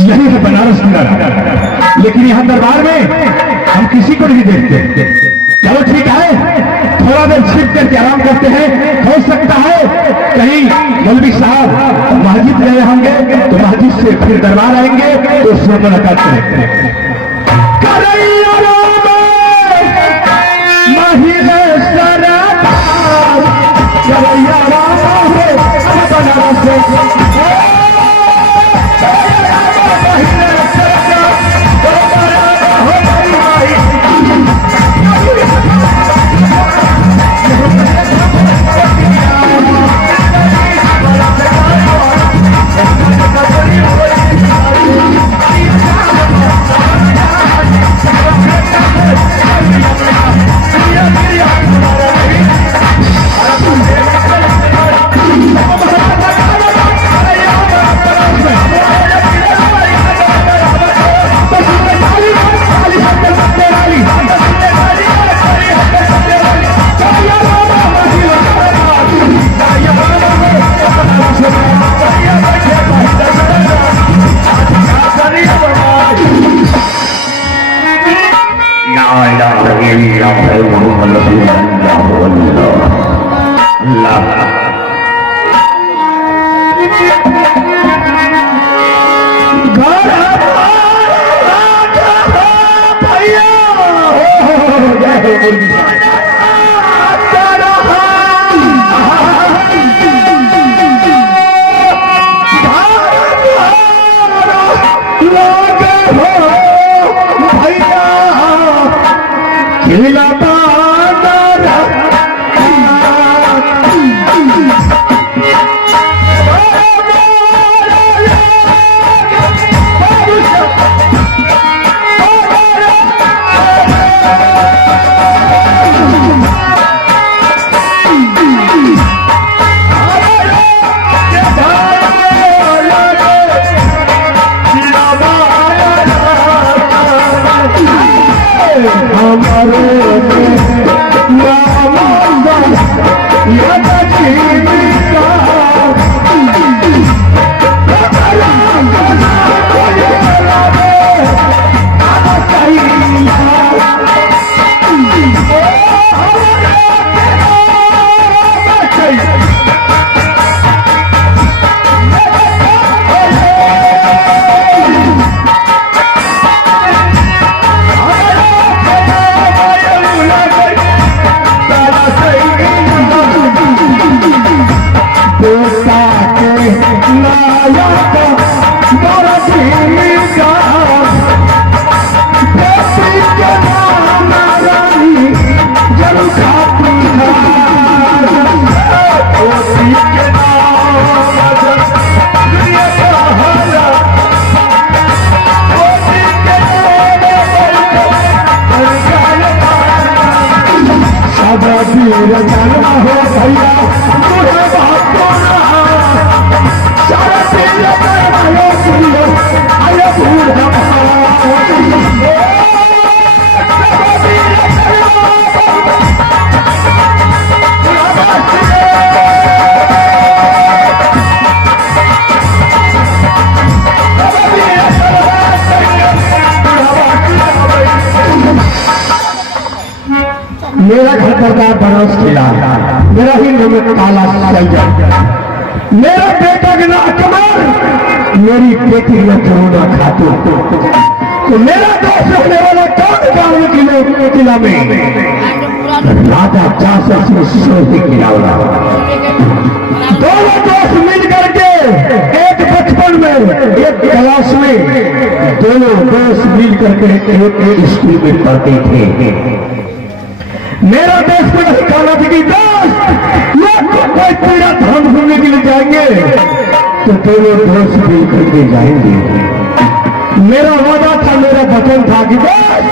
यही है बनारस नगर, लेकिन यहाँ दरबार में हम किसी को नहीं देखते। चलो ठीक है, थोड़ा देर छिप करके आराम करते हैं। हो सकता है कहीं मौलवी साहब मस्जिद गए होंगे तो मस्जिद से फिर दरबार आएंगे तो उससे मुलाकात करेंगे। मेरा घर का बनारस किला, मेरा ही नाम काला सैयद, मेरा बेटा का नाम कमर, मेरी बेटी ने जरूर खातून। तो मेरा दोस्त रहने वाला कौन किला में राजा जासस में सोहे किला वाला। दोनों दोस्त मिल करके एक बचपन में एक क्लास में दोनों दोस्त मिल करके एक स्कूल में पढ़ते थे। मेरा दोस्त को नहीं कहना था कि दोस्त लोग कोई पीड़ा धाम घूमने के लिए जाएंगे तो दोनों दोस्त मिल करके जाएंगे। मेरा वादा था, मेरा वचन था कि दोस्त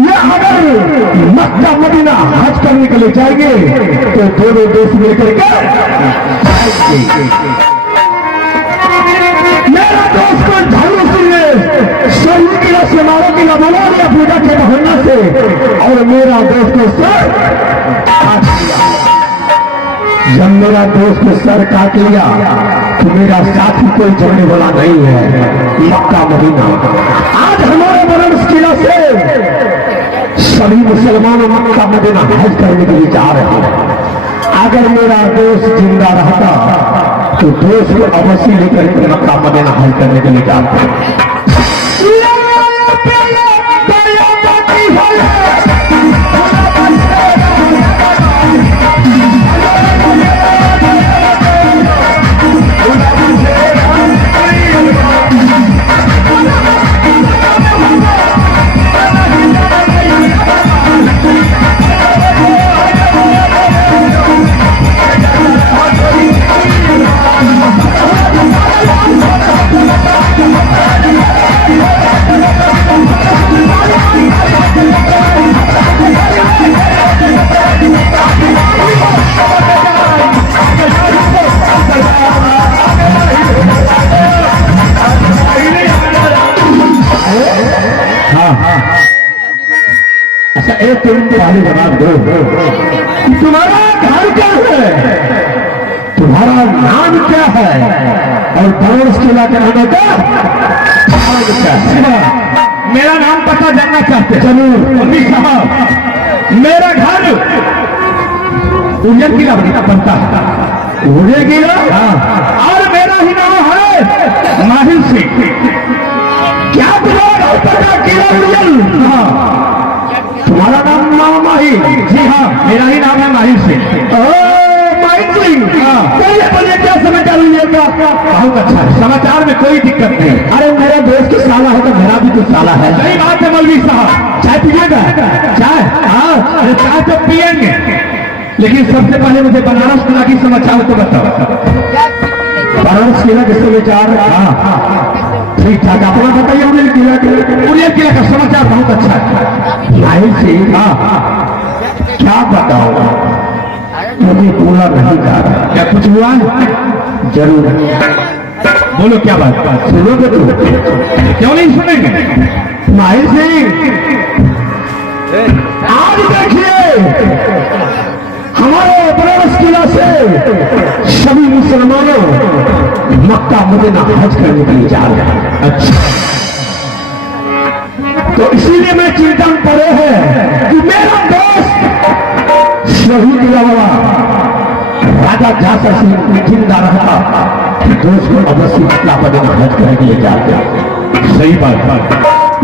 ये अगर मक्का मदीना हज करने के लिए जाएंगे तो दोनों दोस्त मिल करके जाएंगे। मेरा दोस्त को झाड़ू से शहीद किला से मारो कि बोला या पूजा के बहाना से, और मेरा दोस्त को सर काट लिया। जब मेरा दोस्त को सर काट लिया तो मेरा साथी कोई जमने वाला नहीं है। मक्का मदीना आज हमारे बनरस किला से सभी मुसलमान मक्का मदीना हज करने के लिए जा रहे हैं। अगर मेरा दोस्त जिंदा रहता तो दोस्त को अवश्य लेकर मक्का मदीना हज करने के लिए जाता। अच्छा एक तो पहले जवाब दो, तुम्हारा घर क्या है, तुम्हारा नाम क्या है, और बनरस किला के रहने का मेरा नाम पता जानना चाहते? जरूर अभी साहब, मेरा घर उड़िया किला बनता है। उड़िया किला? और मेरा ही नाम है माहिर सिंह। क्या तुम्हारा पता किला उड़ियल? तुम्हारा नाम माहिर? जी हाँ, मेरा ही नाम है माहिर सिंह। माहिर सिंह, बोलिए क्या समाचार हुई का? बहुत अच्छा है, समाचार में कोई दिक्कत नहीं। अरे मेरा दोस्त की साला है तो मेरा भी तो साला है। सही बात है मौलवी साहब। चाय पिएगा? चाय? हाँ, अरे चाय तो पिएंगे, लेकिन सबसे पहले मुझे बनारस किला की समाचार तो बताओ। बनारस किला के समाचार? ठीक ठाक, अपना बताइए। उड़िया किला का समाचार बहुत अच्छा है। माहिर सिंह, क्या बताओ, मुझे पूरा नहीं जा रहा। क्या कुछ हुआ? जरूर, बोलो क्या बात? सुनोगे तो? क्यों नहीं सुनेंगे? माहिर सिंह, आज देखिए हमारे बनारस किला से सभी मुसलमानों मक्का मदीना हज करने के लिए जा रहे हैं। अच्छा, तो इसीलिए मैं चिंता में पड़े हैं कि मेरा दोस्त शहीद हुआ राजा जासर सिंह जिंदा रहता, दोस्त को अवश्य मक्का मदीना हज करने के लिए जाते। सही बात।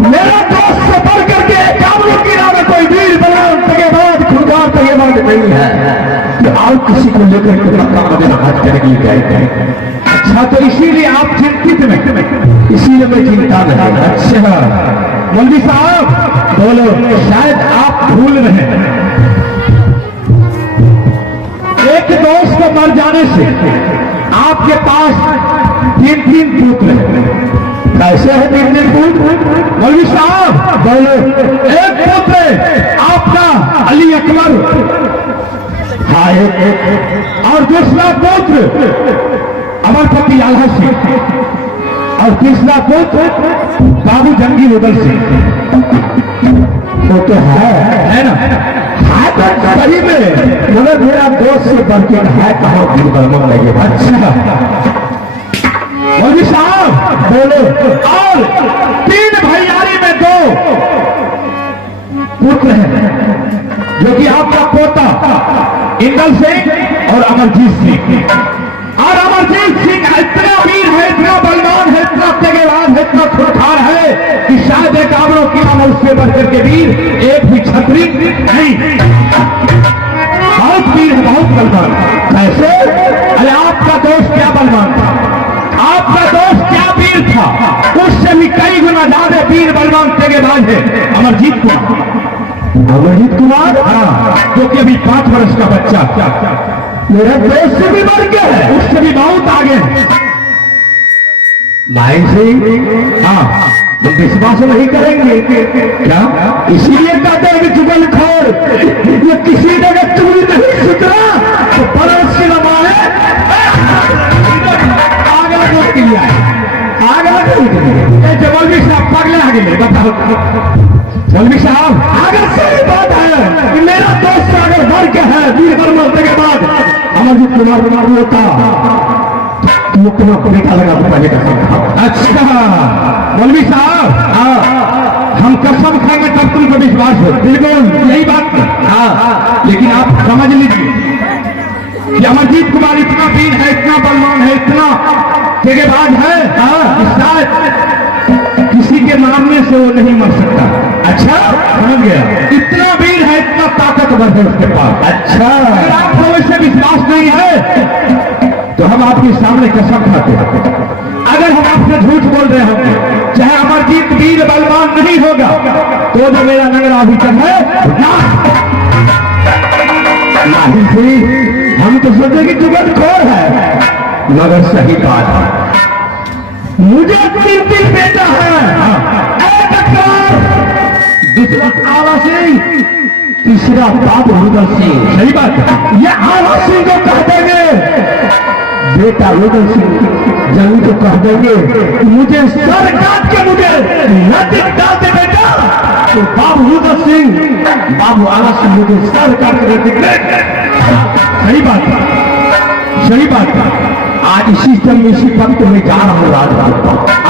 मेरा दोस्त से बढ़ करके काबुल किला में कोई वीर बलवान तगेबाज खुरदार तगेबाज नहीं है कि और किसी को लेकर के मक्का मदीना हज करने के लिए गए। अच्छा, तो इसीलिए आप चिंतित में? इसीलिए मैं चिंता नहीं। अच्छा मौलवी साहब, बोलो। शायद आप भूल रहे हैं, एक दोस्त को मर जाने से आपके पास 3 पुत्र हैं। कैसे है 3 पुत्र? मौलवी साहब बोलो। एक पुत्र आपका अली अकबर, हाँ एक, और दूसरा पुत्र अमरपति आल्हा सिंह, और तीसरा पुत्र बाबू जंगी मुगल सिंह। वो तो है ना? है तो सही में, मगर मेरा दोस्त से बढ़ के है कहाँ वीर बलवान लगे। अच्छा मौलवी साहब बोलो। और 3 भैयारी में 2 पुत्र हैं, जो कि आपका पोता इंदल सिंह और अमरजीत सिंह। और अमरजीत सिंह इतना वीर है, इतना बलवान है, इतना तेगेबाज है, इतना खुरखार है कि शायद एक आमरों किला में उससे बढ़कर के वीर एक भी छतरी नहीं। बहुत वीर है, बहुत बलवान। कैसे? अरे आपका दोस्त क्या बलवान था, आपका दोस्त क्या वीर था, उससे भी कई गुना ज्यादा वीर बलवान तेगेबाज है अमरजीत कुमार। अमरजीत कुमार? हाँ, जो कि अभी 5 वर्ष का बच्चा। मेरा दोस्त से भी बढ़ के है, उससे भी बहुत आगे है। माहिर सिंह, हाँ, हम विश्वास नहीं करेंगे क्या? इसीलिए कहते हैं कि चुगलखोर ये किसी जगह चुगली नहीं सुधरा तो बनारस की लम्बा है आगे लगने के लिए आगे लगने के लिए। जबल भी साहब पगले मिले? बताओ मौलवी साहब। अगर सही बात है कि मेरा दोस्त अगर बढ़ के है वीर मरने के बाद अमरजीत कुमार बीमार होता तो तुम्हारा बेटा लगा तो पहले कसम खाओ। अच्छा मौलवी साहब, हम कसम खाएंगे तब तुमको विश्वास हो। बिल्कुल यही बात है। हाँ, लेकिन आप समझ लीजिए कि अमरजीत कुमार इतना वीर है, इतना बलवान है, इतना तेगेबाज है कि शायद किसी के मारने से वो नहीं मर सकता। अच्छा समझ गया? इतना वीर है, इतना ताकतवर है उसके पास। अच्छा अगर आपको वैसे विश्वास नहीं है तो हम आपके सामने कसम खाते हैं। अगर हम आपसे झूठ बोल रहे होंगे, चाहे अमरजीत वीर बलवान नहीं होगा, तो जो मेरा नगरा भीतर है नहीं थी, हम तो सोचे कि जुगतखोर है, मगर सही बात है। मुझे 3 बेटा है, एक अकबर, दूसरा आला सिंह, तीसरा बाबू रुदल सिंह। सही बात है। ये आला सिंह को कह देंगे, बेटा रुदल सिंह जल्दी को कह देंगे मुझे सर काट के मुझे नदी डाल दे बेटा, तो बाबू रुदल सिंह बाबू आला सिंह मुझे सर काट के नदी। सही बात है, सही बात है। आज इसी समय इसी वक्त में जा रहा हूं राजपाल।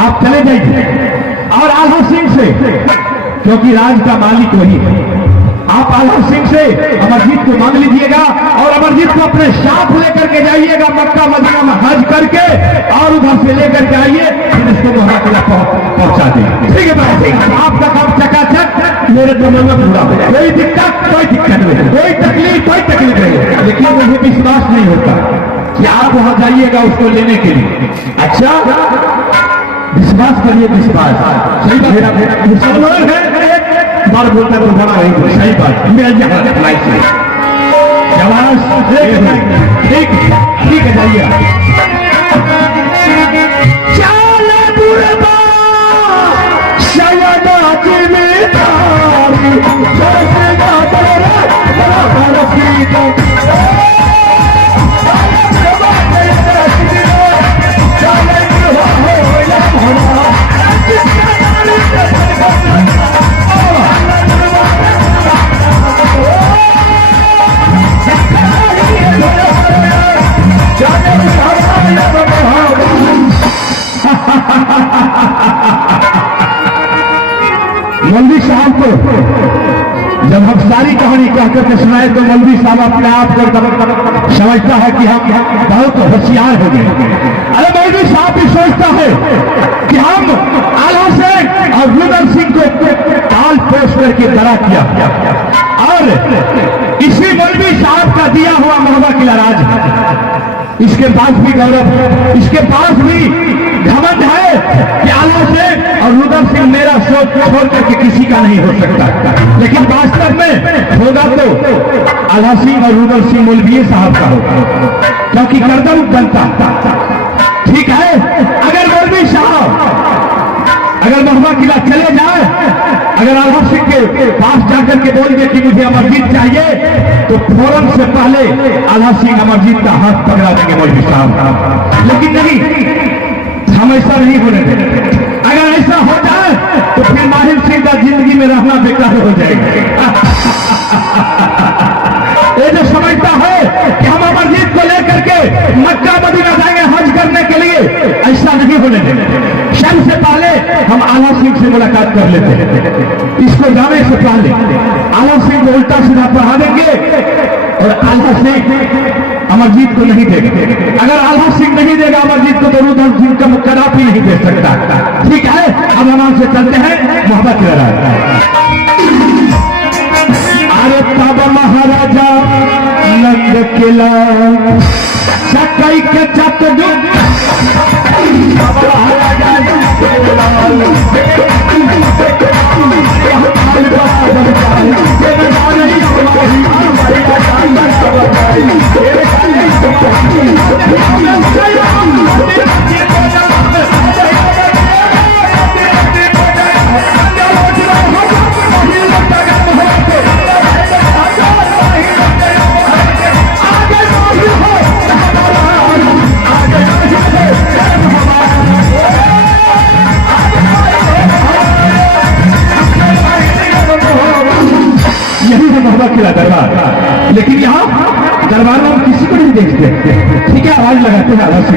आप चले जाइए और आल्हा सिंह से, क्योंकि राज का मालिक वही है, आप आल्हा सिंह से अमरजीत को मांग लीजिएगा और अमरजीत को अपने साथ लेकर के जाइएगा मक्का मदीना में हज करके, और उधर से लेकर के आइए, फिर इसको मोहरा किला पहुंचा देंगे। ठीक है भाई, आपका काम चकाचक मेरे दिमाग में पूरा हो जाए। कोई दिक्कत नहीं, कोई तकलीफ नहीं। लेकिन मुझे विश्वास नहीं होता कि आप वहां जाइएगा उसको लेने के लिए। अच्छा विश्वास करिए, विश्वास। सही बात है, मुसलमान है, बार बोलता तो बड़ा नहीं। सही बात, मेरा यहाँ जवाब ठीक ठीक है, जाइए। मौलवी साहब को जब हम सारी कहानी कह करके सुनाए तो मौलवी साहब अपने आप को समझता है कि हम बहुत होशियार हो गए। अरे मौलवी साहब भी सोचता है कि हम आला सिंह और रुदल सिंह को ताल पोस करके बड़ा किया, और इसी मौलवी साहब का दिया हुआ महुआ किला राज है। इसके पास भी गौरव, इसके पास भी घमंड है कि आला सिंह और रुदल सिंह मेरा सोच छोड़ करके किसी का नहीं हो सकता। लेकिन वास्तव में होगा तो आला सिंह और रुदल सिंह मौलवी साहब का होगा, क्योंकि गर्दन बनता। ठीक है, अगर मौलवी साहब अगर महुआ किला चले जाए, अगर आला सिंह के पास जाकर के बोल दे कि मुझे अमरजीत चाहिए, तो फौरन से पहले आला सिंह अमरजीत का हाथ पकड़ा देंगे मौलवी साहब। लेकिन नहीं, हम ऐसा नहीं होने देंगे। अगर ऐसा हो जाए तो फिर माहिर सिंह का जिंदगी में रहना बेकार हो जाएगा। ये जो समझता है कि हम अमरजीत को लेकर के मक्का मदीना जाएंगे हज करने के लिए, ऐसा नहीं होने देंगे। सबसे पहले हम आला सिंह से मुलाकात कर लेते हैं। इसको जाने से पहले आला सिंह को उल्टा सीधा पढ़ा देंगे और आला सिंह अमरजीत को नहीं देगा। अगर आला सिंह नहीं देगा अमरजीत को, तो रुदल सिंह का कदापि नहीं दे सकता। ठीक है, अब हम से चलते हैं मोहब्बत कर रहा है। अरे तब महाराजा नंद किला चकई के चक था, लेकिन यहाँ दरबार में हम किसी को नहीं देखते। ठीक है, आवाज लगाते हैं आवाज से।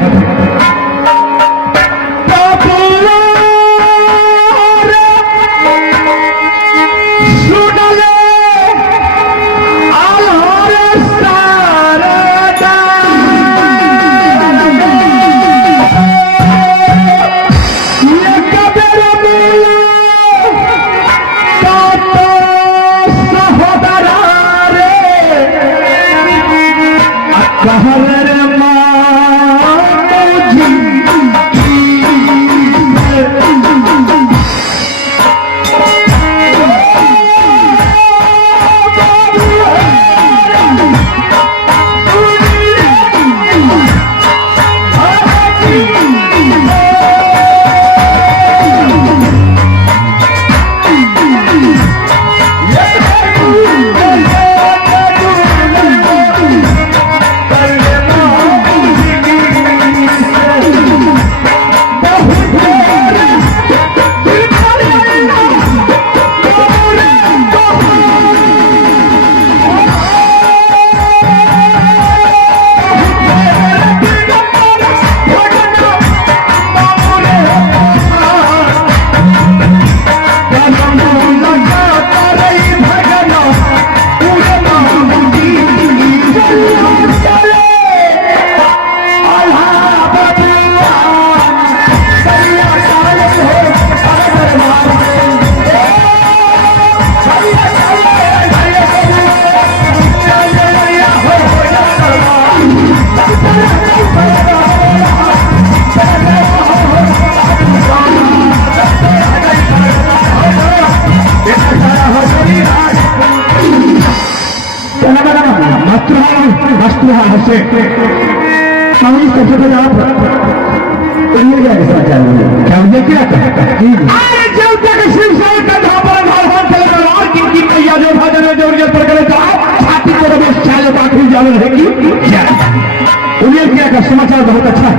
समाचार बहुत अच्छा।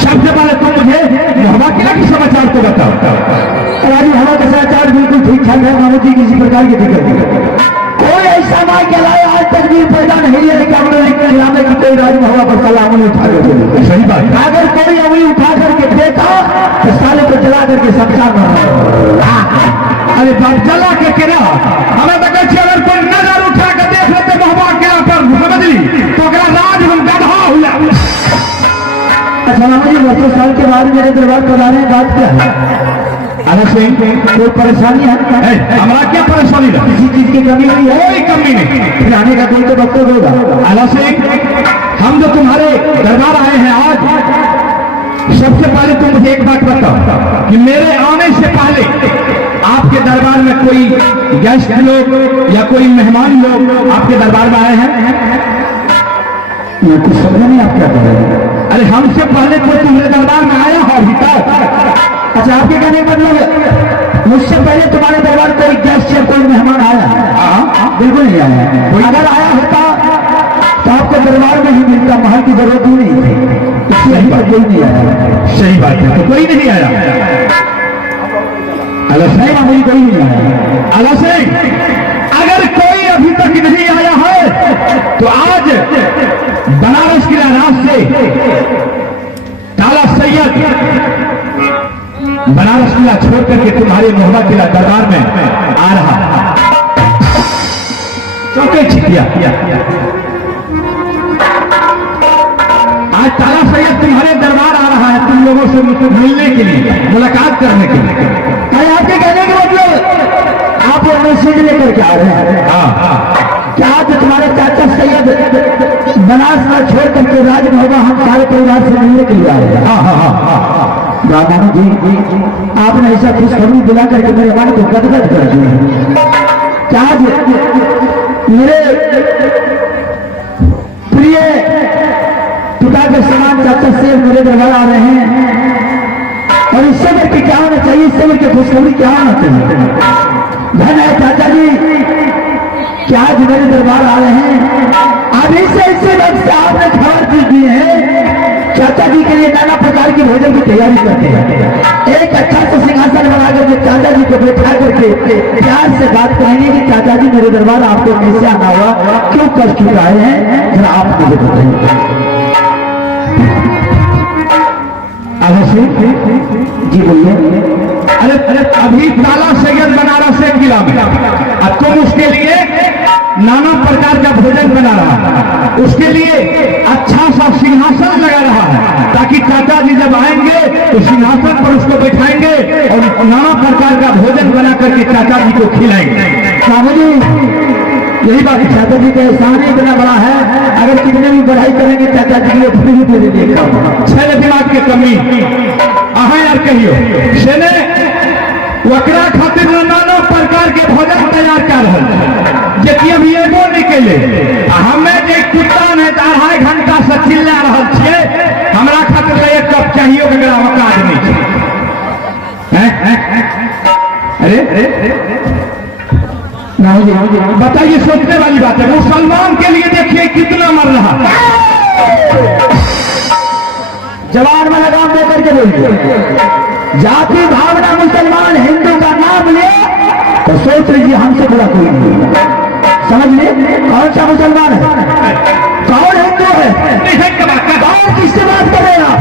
सबसे पहले तुम मुझे मोहब्बत किला के समाचार को बताओ। हमारी हवा का समाचार बिल्कुल ठीक ठाक है मानो जी, किसी प्रकार की दिक्कत नहीं। कोई ऐसा माई के लाए आज तक भी पैदा नहीं है कि हमने खिलाने की कोई राज हवा पर कला उंगली उठा कर। सही बात। अगर कोई उंगली उठा करके फेंका तो साले को जला करके सबका अरे बाप जला के गिरा हमें तो कहते अगर कोई नजर उठा के देख लेते मोहब्बत किला पर, समझ ली तो राज हम गधा हुआ। अच्छा मामा जी, 200 साल के बाद मेरे दरबार पर आने बात क्या है? आला सिंह, कोई परेशानी है? हमारा क्या परेशानी है? किसी चीज की कमी नहीं है? कोई कमी नहीं। फिर आने का कोई तो वक्तव्य होगा। आला सिंह, हम जो तुम्हारे दरबार आए हैं आज, सबसे पहले तुम मुझे एक बात बताओ कि मेरे आने से पहले आपके दरबार में कोई गेस्ट लोग या कोई मेहमान लोग आपके दरबार में आए हैं? मैं कुछ समझ नहीं, आप क्या कह रहे हैं? अरे हमसे पहले कोई तुम्हारे दरबार में आया हो अभी तक? अच्छा, आपके कहने का मतलब मुझसे पहले तुम्हारे दरबार कोई गेस्ट या कोई मेहमान आया? बिल्कुल नहीं आया। अगर आया होता तो आपके दरबार में ही मिलता, महल की जरूरत ही नहीं थी। सही बात, कोई नहीं आया। सही बात है, तो कोई नहीं आया। नहीं मामूली कोई नहीं आया। आला सिंह, अगर कोई अभी तक नहीं आया है तो आज बनारस किला राज से काला सैयद बनारस किला छोड़ करके तुम्हारे मोहब्बा किला दरबार में आ रहा। चौके छिटिया आज काला सैयद तुम्हारे दरबार आ रहा है, तुम लोगों से मिलने के लिए, मुलाकात करने के लिए। आपके कहने का मतलब आप वो मैसेज लेकर के आ रहे हैं? क्या आज तुम्हारे चाचा सैयद बनारस में छोड़ करके राज होगा, हम सारे परिवार से मिलने के लिए आ रहे हैं? रामानु जी, आपने ऐसा खुशखबरी दिला करके मेरे मन को गदगद कर दिया। क्या आज मेरे प्रिय पिता के समान चाचा सैयद मेरे दरबार आ रहे हैं, और इस समय की क्या होना चाहिए, इस समय की खुशखबरी क्या होना चाहिए? धन है चाचा जी, क्या आज मेरे दरबार आ रहे हैं? अभी से इसी वक्त से आपने खबर दी है चाचा जी के लिए नाना प्रकार की भोजन की तैयारी करते हैं। एक अच्छा सा सिंहासन बना करके चाचा जी को बैठा करके प्यार से बात करेंगे कि चाचा जी मेरे दरबार आपको कैसे आना हुआ, क्यों कष्ट चुकाए हैं, जरा आप मुझे बताइए। जी बोलिए। अरे अरे अभी काला सैयद बनारस से जिला में, अब तुम उसके लिए नाना प्रकार का भोजन बना रहा है, उसके लिए अच्छा सा सिंहासन लगा रहा है, ताकि चाचा जी जब आएंगे तो सिंहासन पर उसको बैठाएंगे और नाना प्रकार का भोजन बना करके चाचा जी को खिलाएंगे। बाबू जी यही बात है, चाचा जी का एहसान ही इतना बड़ा है, अगर कितने भी बढ़ाई करेंगे चाचा जी के फ्री पूरी देखा छह दिमाग के कमी अहा यार कहियो सेने वकरा खातिर नाना प्रकार के भोजन तैयार कर रहे, जेकि अभी एगो निकले हमें जे कुत्ता ने 2.5 घंटा से चिल्ला रहा छे, हमरा खातिर एक कप चाहिए ओकरा औकात नहीं है। अरे बताइए, सोचने वाली बात है। मुसलमान के लिए देखिए कितना मर रहा है। जवान में लगाम देकर के बोलिए, जाति भावना मुसलमान हिंदू का नाम ले तो सोच लीजिए हमसे बड़ा कोई नहीं। समझ ले कौन सा मुसलमान है, कौन हिंदू है, कौन किससे बात कर रहे हैं आप?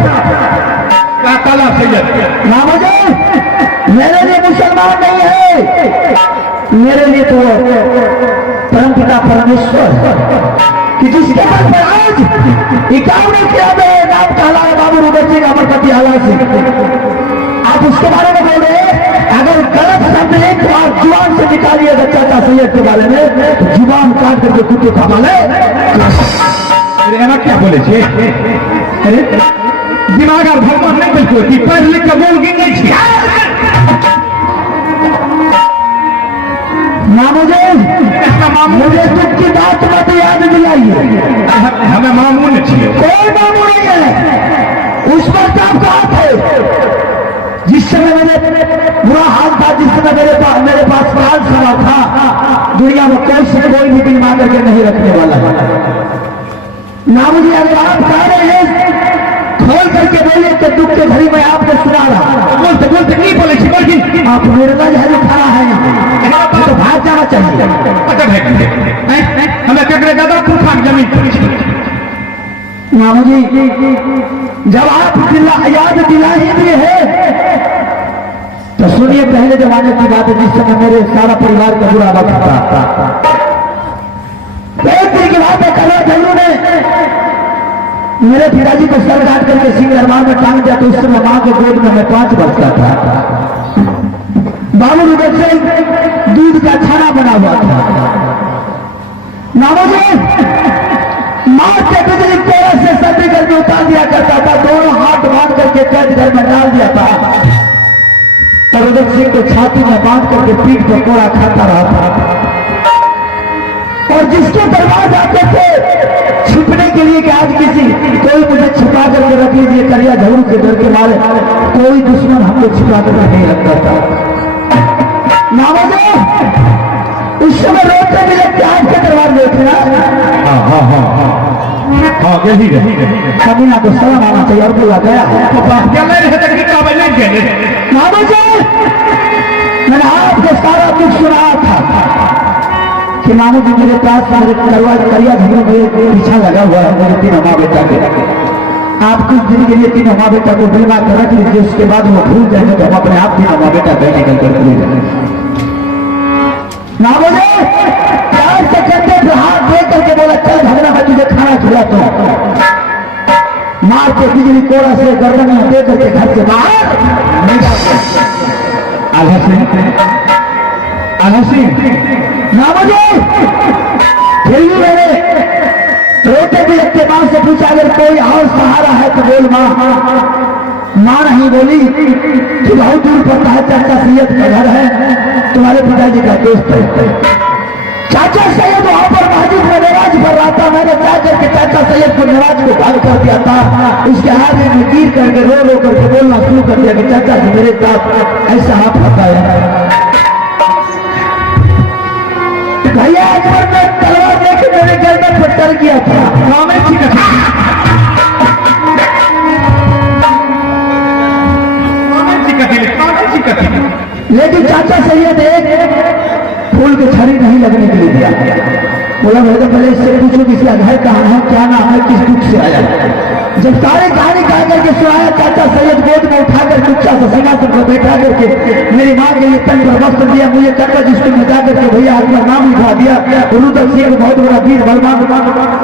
काला सैयद मुझे मेरे लिए मुसलमान नहीं है, मेरे लिए तो परमपिता परमेश्वर है कि जिसके मन पर आज इक्यावन किया मेरे नाम कहला है बाबू रूबत सिंह अमरपति आला सिंह। आप उसके बारे में बोल रहे हैं, अगर गलत शब्द एक बार जुबान से निकालिएगा चाचा सैयद के बारे में तो जुबान काट करके कुत्ते खा माले। क्या बोले छे? अरे दिमाग और भगवान नहीं बिल्कुल कि पढ़ लिख कर बोल गिन नहीं छे। मुझे दुख की बात मत याद दिलाइए, हमें मामून चाहिए, कोई मामू नहीं है। उस वक्त आप कहाँ थे जिस समय मेरे बुरा हाल था, जिस समय मेरे पास प्राण सवाल था। दुनिया में कोई भी दिल मांग करके नहीं रखने वाला। नामू जी अगर आप कह रहे हैं खोल करके बोलिए कि दुख के घड़ी में आपने सुना रहा, बोलते बोलते नहीं बोले छी, बल्कि आप निर्दय है खड़ा है यहाँ तो भाग जाना चाहिए। हमें ककरे ज्यादा फूफा जमीन मामू जी जब आप याद दिला ही दिए है तो सुनिए, पहले जमाने की बात है जिस समय मेरे सारा परिवार का बुरा वक्त था। एक दिन की बात है, कला जरूर ने मेरे पिताजी को सर काट करके सिंह दरबार में टांग दिया, तो उस समय मां के गोद में मैं 5 वर्ष का था। बाबू रूबत सिंह दूध का छाना बना हुआ था। नामो जी मां के बिजली पेड़ से सभी करके उतार दिया करता था, दोनों हाथ बांध करके कैद घर में डाल दिया था। रूबत सिंह को छाती में बांध करके पीठ पर कोड़ा खाता रहा था, और जिसके दरबार जाते थे छुपने के लिए कि आज कोई मुझे छुपा करके रख लीजिए, करिया झगड़ू के डर के मारे कोई दुश्मन हमको छुपा करके नहीं रखता था। नामोजे उस समय रोते मिले कि आज के दरबार देखे ना, यही कमीना को सलाम आना चाहिए, और बोला गया नामोजे मैंने आपको सारा दुख सुनाया था कि मामू जी मेरे पास करिया झगड़े मेरे पीछा लगा हुआ है मेरे 3 माँ बेटा के। आप कुछ दिन के लिए 3 माँ बेटा को बिलवा कर रख लीजिए, उसके बाद वो भूल जाएंगे तो हम अपने आप 3 माँ बेटा कहीं निकल कर भूल जाएंगे। मामू जी प्यार से कहते थे, हाथ दे करके बोला चल झगड़ा मैं तुझे खाना खिलाता हूँ। मार के बिजली कोड़ा से गर्दन में दे करके घर से बाहर नहीं जाते। फिर भी मैंने रोते भी लगते मां से पूछा अगर कोई और सहारा है तो बोल मां। मां नहीं बोली कि बहुत दूर पड़ता है, चाचा सैयद का घर है, तुम्हारे पिताजी का दोस्त है। चाचा सैयद वहां पर मस्जिद में नमाज पढ़ रहा था, मैंने जाकर के चाचा सैयद को नमाज को भंग कर दिया था। उसके आगे में गिर करके रो करके बोलना शुरू कर दिया कि चाचा जी मेरे साथ ऐसा हाथ हटाया। भैया अकबर ने तलवार लेके मेरे गर्दन पर चढ़ गया था। लेकिन चाचा सैयद एक फूल की छड़ी नहीं लगने के लिए दिया। बोला भाई तो पहले इससे पूछो कि इसका घर कहाँ है, क्या नाम है, किस दुख से आया। जब सारे कहानी कहा करके सुनाया, चाचा सैयद गोद में उठा कर चुपचाप से सिंहासन पर बैठा करके मेरी माँ के लिए तन पर वस्त्र दिया, मुझे कटवा जिसको मिटा करके भैया अपना नाम लिखा दिया। रुद्र सिंह बहुत बड़ा वीर बलवान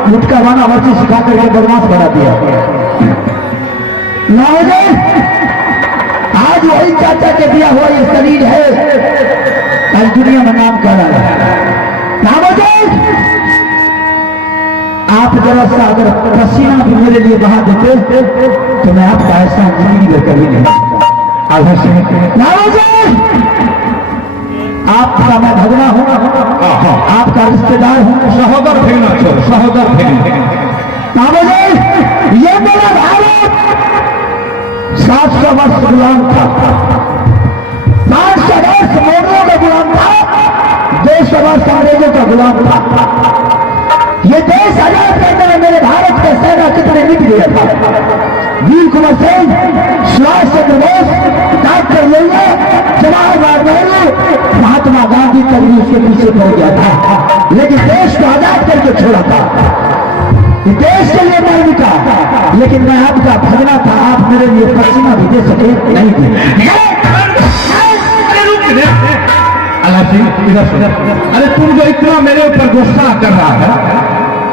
मुटका बाना वर्षी सिखा करके बदमाश बना दिया। आज वही चाचा के दिया हुआ ये शरीर है, आज दुनिया में नाम कर रहा है। आप जरा सा अगर पसीना भी मेरे लिए बहा देते तो मैं आपका ऐसा जिंदगी में कभी नहीं। आपका मैं भगना हूँ, आपका रिश्तेदार हूँ, सहोदर फेंकना छोड़, सहोदर फेंकना। ये मेरा भारत 700 वर्ष गुलाम था, 500 वर्ष मोगलों का गुलाम था, 200 वर्ष अंग्रेजों का गुलाम था। ये देश आजाद करने में मेरे भारत का सेना कितने मिट गया था। वीर कुंवर सिंह, सुभाष चंद्र बोस, डॉक्टर लोहिया, जवाहरलाल नेहरू, महात्मा गांधी तक भी उसके पीछे पड़ गया था, लेकिन देश को आजाद करके छोड़ा था। देश के लिए मर मिटा, लेकिन मैं आपका भगना था, आप मेरे लिए पसीना भी दे सके नहीं थे। अरे तुम जो इतना मेरे ऊपर गुस्सा कर रहा है,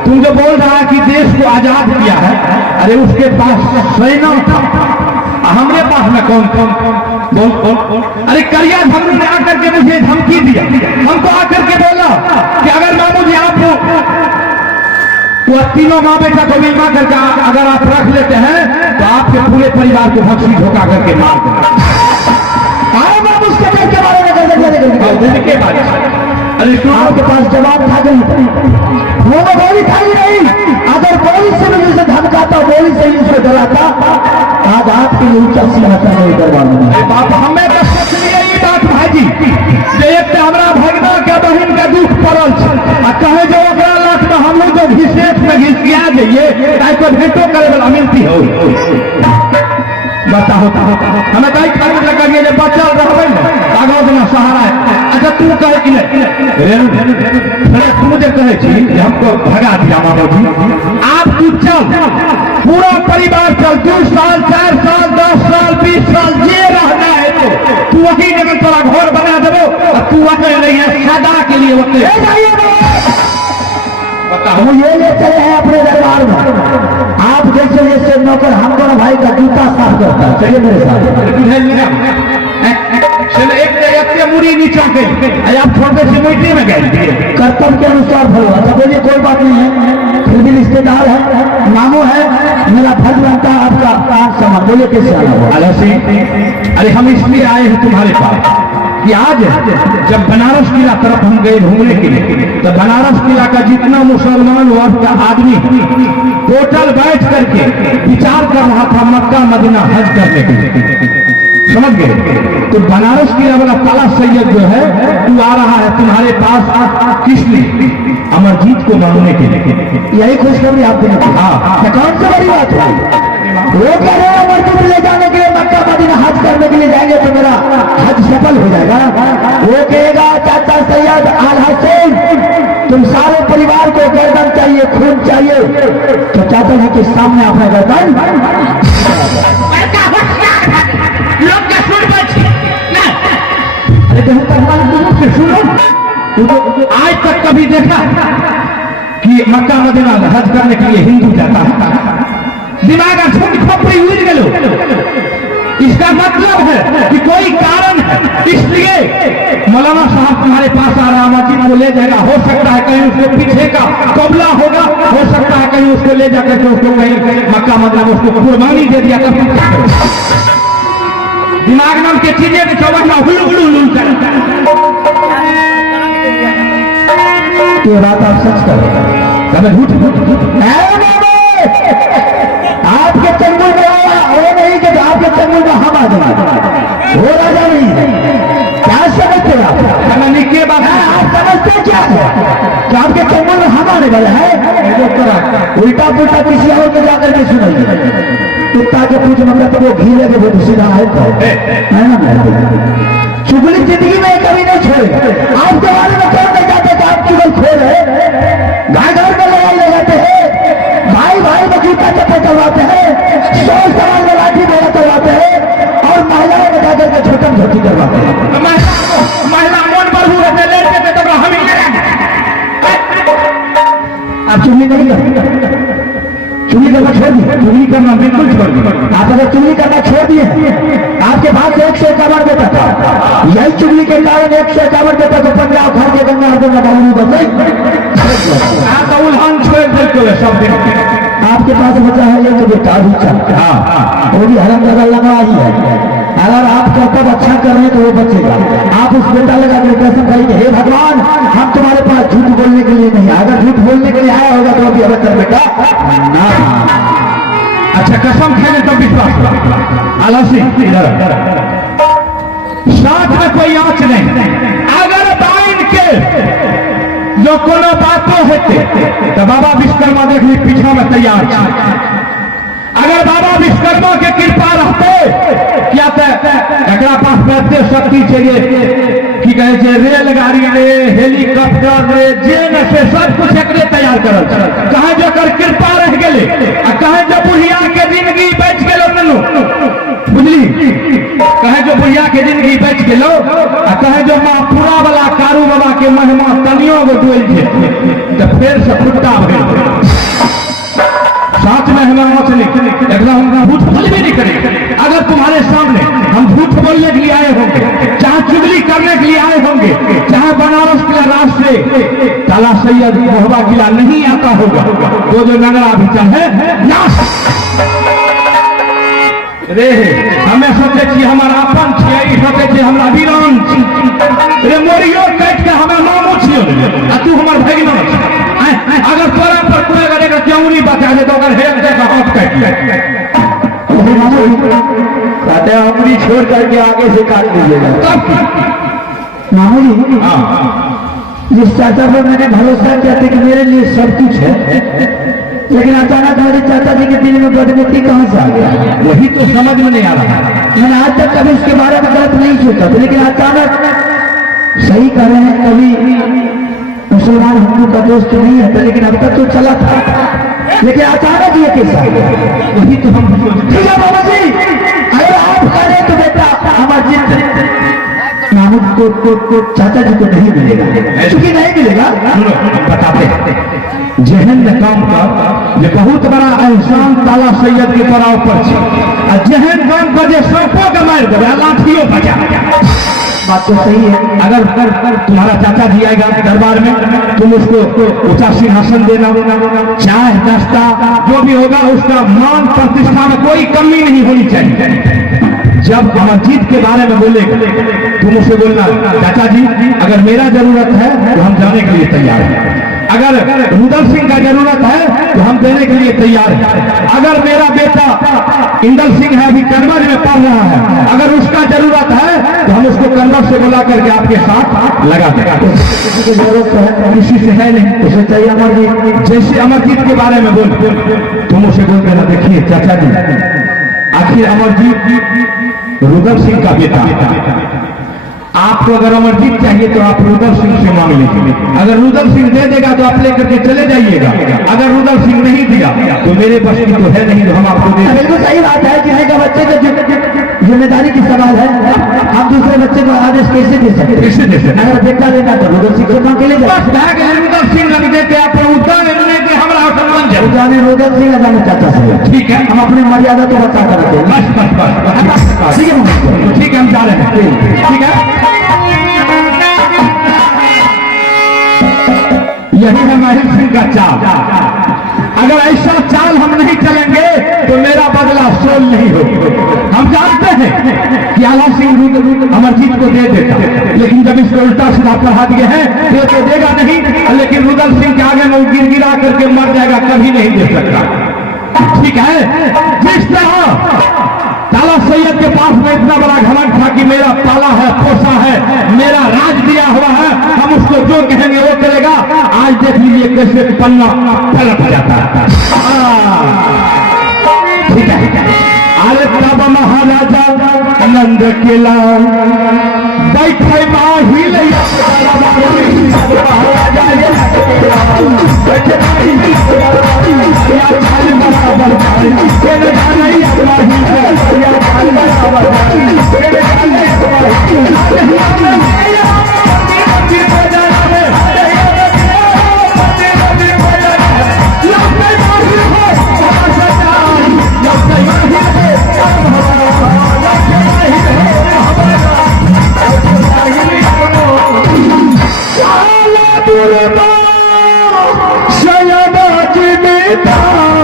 तुम जो बोल रहा है कि देश को आजाद किया है, अरे उसके पास सेना था, हमारे पास में कौन कौन बोल। अरे करिया धमरू ने आकर के मुझे धमकी दिया, हमको आकर के बोला कि अगर मामू जी आप वो तीनों माँ बेटा को मिलवा करके अगर आप रख लेते हैं तो आपके पूरे परिवार को भक्सी झोंका करके मार देंगे। उसके देश के बारे में के बारे अरे आपके पास जवाब था नहीं, वो गोली था ही नहीं। अगर गोली से भी उसे धमकाता, गोली से ही उसे डराता, आज आपके लिए ऊंचा सिंहासन नहीं करवा। बाप हमें बस सोच लिया ये बात भाजी, जो एक हमारा भगना के बहन का दुख पड़ल कहे जो ओकरा लाख में हम लोग जो विशेष में घिसिया जाइए ताकि को भेंटो करे वाला मिलती हो। बताओ हमें कई खरीद लगा जे बचल रहबै ना कागज में सहारा है। अच्छा तू कहे कि नहीं, तू जो कहे छी हमको भगा दिया मामो जी, आप तू चल पूरा परिवार चल, 2 साल 4 साल 10 साल 20 साल जे रहना है तो तू वही जगह तोरा घर बना देबो और तू वहीं नहीं है सदा के लिए वक्त। हम ये ले चले हैं अपने दरबार में, आप जैसे जैसे नौकर हम दोनों भाई का जूता साफ करता है, चलिए मेरे साथ। एक मुड़ी नीचा के आप छोटे से मिट्टी में गए कर्तव्य के अनुसार भरवा। अच्छा बोलिए कोई बात नहीं है, फिर भी रिश्तेदार है, मामू है, मेरा फर्ज बनता है आपका सामान। बोलिए कैसे आना। अरे हम इसलिए आए हैं तुम्हारे पास कि आज जब बनारस किला तरफ हम गए घूमने के लिए, तो बनारस किला का जितना मुसलमान वर्ग का आदमी टोटल बैठ करके विचार कर रहा था मक्का मदीना हज करने के लिए, समझ गए। तो बनारस किला वाला काला सैयद जो है तू आ रहा है तुम्हारे पास किस लिए? अमरजीत को मांगने के लिए। यही खुशखबरी आप देने की। हाँ, कौन सी बड़ी बात है? वो कह रहे हैं अमरजीत ले जाने के लिए मक्का मदीना हज करने के लिए जाएंगे तो मेरा हज सफल हो जाएगा। वो कहेगा चाचा सैयद आल हसैन तुम सारे परिवार को गर्दन चाहिए, खून चाहिए, तो चाचा जी के सामने अपना गर्दन आज तक कभी देखा कि मक्का मदीना हज करने के लिए हिंदू जाता है? दिमाग खोपड़ी उड़ गए। इसका मतलब है कि कोई कारण है, इसलिए मौलाना साहब तुम्हारे पास आ रहा, मस्जिद को ले जाएगा। हो सकता है कहीं उसके पीछे का कबला होगा, हो सकता है कहीं उसको ले जाकर के उसको कहीं मक्का मदीना में उसको कुर्बानी दे दिया। दिमाग नाम के चीजें के चौबक में हुल ये बात आप सच करें, झूठ आपके चंगुल में वो नहीं कि आपके चंगुल में हम आ जाए, वो राजा नहीं है। क्या समझते आप? के बाद आप समझते क्या है कि आपके चंगुल में हम आने वाले हैं? उल्टा पुल्टा किसी और को जाकर के सुनाइए, कुत्ता के पूछ मंगा तो वो घी लगे वो सीधा है ना। चुगली जिंदगी में कभी नहीं छोड़ेगा। आपके बारे में कौन नहीं जाते कि आप चुगलखोर है? घर में लड़ाई लगाते हैं, भाई भाई में जूता चप्पल करवाते हैं, सोच समाज में लाठी मेला करवाते हैं और महिलाओं में जाकर के छोटम छोटी करवाते हैं। महिला मन पर हुए थे, लेते थे तो हम ही आप चुगली नहीं करते, चुगली करना छोड़ दिए, चुगली करना बिल्कुल छोड़ दिया। आप अगर चुगली करना छोड़ दिए, आपके पास 151 बेटा था, यही चुगली के कारण 151 बेटा को पंजाब खा के गंगा तो उल्हान छोड़ बिल्कुल सब दिन। आपके पास बचा है एक बेटा भी चलता, वो भी हरम लगा लगा ही है। अगर आप कर्तव्य अच्छा कर रहे हैं तो वो बचेगा। आप उस बेटा लगा कर कसम खाइए, हे भगवान हम तुम्हारे पास झूठ बोलने के लिए नहीं, अगर झूठ बोलने के लिए आया होगा तो अभी अवसर बेटा ना। अच्छा कसम खाने तो विश्वास आलसी इधर साथ में कोई आँच नहीं। अगर बाइन के जो कोनो बातों हेते तो बाबा विश्वकर्मा देख ली पीछा में तैयार था। अगर बाबा विश्वकर्मा के कृपा रहते क्या एकरा पास रहते शक्ति चाहिए कि कहे छे रेलगाड़ी रे हेलीकॉप्टर रे जेन से सब कुछ एकरे तैयार करल कहे जो कर कृपा रह गेले आ कहे जो बुढ़िया के जिंदगी बच गेलो ननु बुझली कहे जो बुढ़िया के जिंदगी बच गेलो आ कहे जो माँ पूरा वाला कारू बाबा के महिमा तनियो गो डोल छे तो फिर से फुट्टा भेल साथ में हमें मछली एकदम हम झूठ बोल भी नहीं करेंगे। अगर तुम्हारे सामने हम झूठ बोलने के लिए आए होंगे, चाहे चुगली करने के लिए आए होंगे, चाहे बनारस किला राष्ट्र ताला सैयद मोहबा किला नहीं आता होगा तो जो नगरा भी चाहे रे हमें सोचे छी हमारा अपन छियै, सोचे छी हमरा वीरान छी रे मोरियो काट के हमें मामू छियो आ तू हमर भगिना छी। अगर तोरा पर कोई अगर क्यों नहीं बता दे तो अगर हेम से हाथ काट ले कहते हैं उंगली छोड़ करके आगे से काट लीजिएगा। मामू जी जिस चाचा पर मैंने भरोसा किया था कि मेरे लिए सब कुछ है, लेकिन अचानक हमारे चाचा जी के दिल में बदमिती कहाँ से आ गया वही तो समझ में नहीं आ रहा। मैंने आज तक कभी इसके बारे में गलत नहीं सोचा था, लेकिन अचानक सही कर रहे हैं। कभी मुसलमान हिंदू का दोस्त नहीं है, लेकिन अब तक तो चला था, लेकिन अचानक ये कैसा वही तो हम ठीक है बाबा जी। अगर आप करें तो बेटा हमारा जिद मामू को चाचा जी को नहीं मिलेगा, क्योंकि नहीं मिलेगा। बताते जहन ने काम का ये बहुत बड़ा एहसान ताला सैयद के पड़ाव पर छे। जहन काम कर जे सांपों के मार देवे लाठियों बजा बात तो सही है। अगर तुम्हारा चाचा जी आएगा दरबार में तुम उसको ऊंचा सिंहासन देना, चाय नाश्ता जो भी होगा उसका मान प्रतिष्ठा में कोई कमी नहीं होनी चाहिए। जब अमरजीत के बारे में बोले तुम उसे बोलना चाचा जी अगर मेरा जरूरत है तो हम जाने के लिए तैयार हैं, अगर रुदल सिंह का जरूरत है तो हम देने के लिए तैयार हैं, अगर मेरा बेटा इंदल सिंह है अभी कन्वर में पढ़ रहा है अगर उसका जरूरत है तो हम उसको कन्वर से बुला करके आपके साथ लगा देगा। किसी की जरूरत है किसी से है नहीं, उसे चाहिए अमरजीत। जैसे अमरजीत के बारे में बोल तुम उसे बोल देना देखिए चाचा जी आखिर अमरजीत रुदल सिंह का बेटा, आपको अगर अमरजीत चाहिए तो आप रुदल सिंह से मांग लीजिए, अगर रुदल सिंह दे देगा तो आप लेकर के चले जाइएगा, अगर रुदल सिंह नहीं दिया तो मेरे बस की तो है नहीं तो हम आपको दे। बिल्कुल सही बात है, किसी का बच्चे का जिम्मेदारी की सवाल है, हम दूसरे बच्चे को आदेश कैसे दे सकते? कैसे दे सकते? अगर बेटा देना तो रुदल सिंह से मांग के ले जाए। रुदल सिंह लग देते आप जाने रुदल सिंह जाने चाचा से ठीक है, हम अपनी मर्यादा तो बता कर रखे। बस बस बस ठीक है ठीक है हम जा रहे हैं। ठीक है यही है महेश सिंह का चाल। अगर ऐसा चाल हम नहीं चलेंगे तो मेरा बदला सोल नहीं होगा। हम जानते हैं कि आला सिंह अमरजीत को दे देता, लेकिन जब इसको उल्टा सीधा पढ़ा दिए हैं तो देगा नहीं, लेकिन रुदल सिंह के आगे में गिरा करके मर जाएगा, कभी नहीं दे सकता। ठीक है, जिस तरह ताला सैयद के पास में इतना बड़ा घमंड था कि मेरा पाला है पोसा है मेरा राज दिया हुआ है, हम उसको जो कहेंगे वो करेगा। आज देख लीजिए कैसे पन्ना पलट जाता है। ठीक है, अरे तब महाराजा नंद के लाल बैठे माही लैया बैठे माही या छाल बराबर तेरे जाने माही या छाल बराबर तेरे जाने शयदा की बेटा